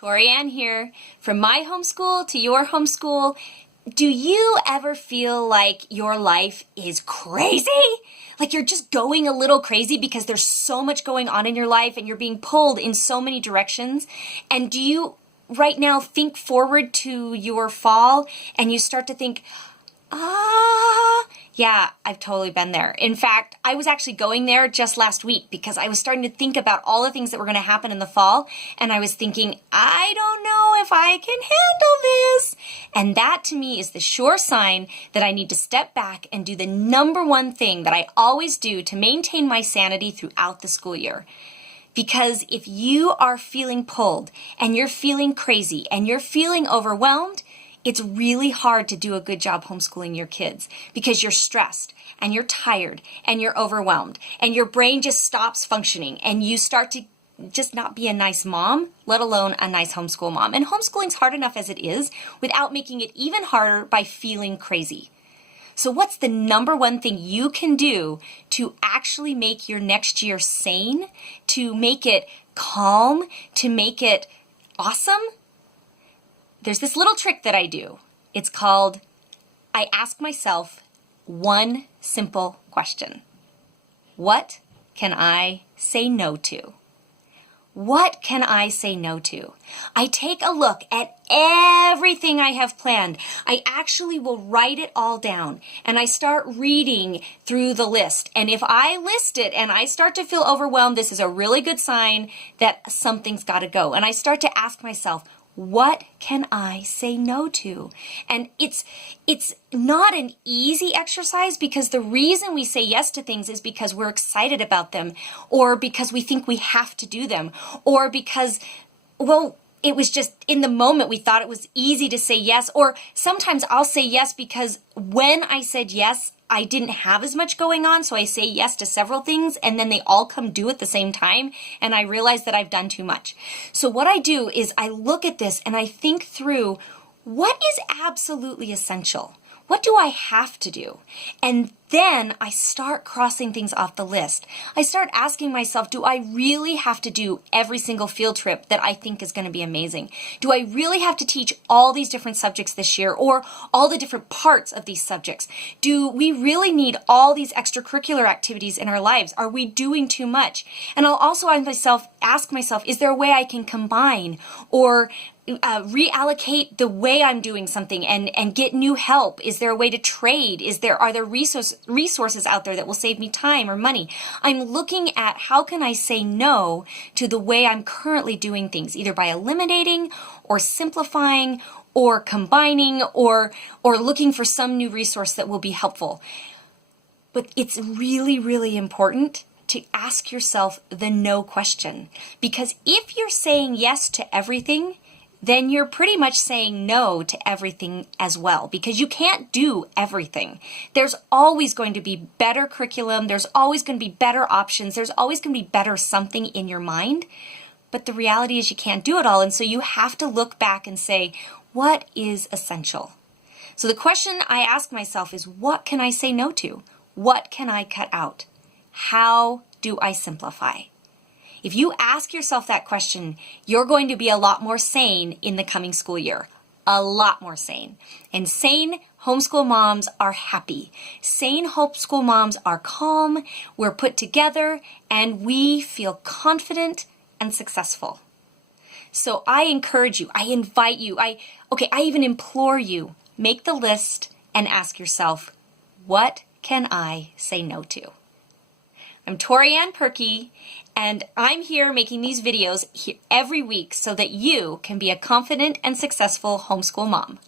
Torianne here. From my homeschool to your homeschool, do you ever feel like your life is crazy? Like you're just going a little crazy because there's so much going on in your life and you're being pulled in so many directions? And do you right now think forward to your fall and you start to think, yeah, I've totally been there. In fact, I was actually going there just last week because I was starting to think about all the things that were going to happen in the fall. And I was thinking, I don't know if I can handle this. And that to me is the sure sign that I need to step back and do the number one thing that I always do to maintain my sanity throughout the school year. Because if you are feeling pulled and you're feeling crazy and you're feeling overwhelmed, it's really hard to do a good job homeschooling your kids because you're stressed and you're tired and you're overwhelmed and your brain just stops functioning and you start to just not be a nice mom, let alone a nice homeschool mom. And homeschooling's hard enough as it is without making it even harder by feeling crazy. So what's the number one thing you can do to actually make your next year sane, to make it calm, to make it awesome? There's this little trick that I do. It's called, I ask myself one simple question. What can I say no to? What can I say no to? I take a look at everything I have planned. I actually will write it all down and I start reading through the list. And if I list it and I start to feel overwhelmed, this is a really good sign that something's got to go. And I start to ask myself, what can I say no to? And it's not an easy exercise because the reason we say yes to things is because we're excited about them or because we think we have to do them or because, well, it was just in the moment we thought it was easy to say yes, or sometimes I'll say yes because when I said yes, I didn't have as much going on, so I say yes to several things and then they all come due at the same time and I realize that I've done too much. So what I do is I look at this and I think through what is absolutely essential. What do I have to do? And then I start crossing things off the list. I start asking myself, do I really have to do every single field trip that I think is going to be amazing? Do I really have to teach all these different subjects this year or all the different parts of these subjects? Do we really need all these extracurricular activities in our lives? Are we doing too much? And I'll also ask myself, is there a way I can combine or reallocate the way I'm doing something and get new help? Is there a way to trade? Are there resources out there that will save me time or money? I'm looking at how can I say no to the way I'm currently doing things, either by eliminating or simplifying or combining or looking for some new resource that will be helpful. But it's really, really important to ask yourself the no question, because if you're saying yes to everything, then you're pretty much saying no to everything as well, because you can't do everything. There's always going to be better curriculum. There's always going to be better options. There's always going to be better something in your mind. But the reality is you can't do it all. And so you have to look back and say, what is essential? So the question I ask myself is, what can I say no to? What can I cut out? How do I simplify? If you ask yourself that question, you're going to be a lot more sane in the coming school year. A lot more sane. And sane homeschool moms are happy. Sane homeschool moms are calm, we're put together, and we feel confident and successful. So I encourage you, I invite you, I even implore you, make the list and ask yourself, what can I say no to? I'm Torianne Perkey, and I'm here making these videos every week so that you can be a confident and successful homeschool mom.